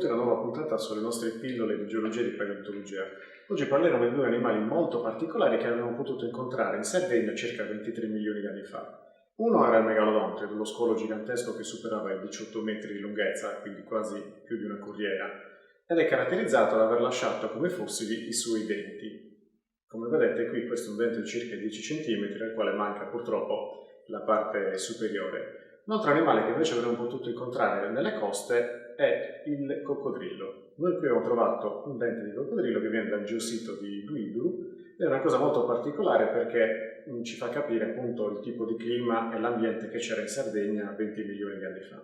benvenuti a una nuova puntata sulle nostre pillole di geologia e di paleontologia. Oggi parleremo di due animali molto particolari che abbiamo potuto incontrare in Sardegna circa 23 milioni di anni fa. Uno era il megalodonte, dello scolo gigantesco che superava i 18 metri di lunghezza, quindi quasi più di una corriera, ed è caratterizzato ad aver lasciato come fossili i suoi denti. Come vedete qui questo è un dente di circa 10 cm, al quale manca purtroppo la parte superiore. Un altro animale che invece avremmo potuto incontrare nelle coste è il coccodrillo. Noi qui abbiamo trovato un dente di coccodrillo che viene dal geosito di Duidru, ed è una cosa molto particolare perché ci fa capire appunto il tipo di clima e l'ambiente che c'era in Sardegna 20 milioni di anni fa.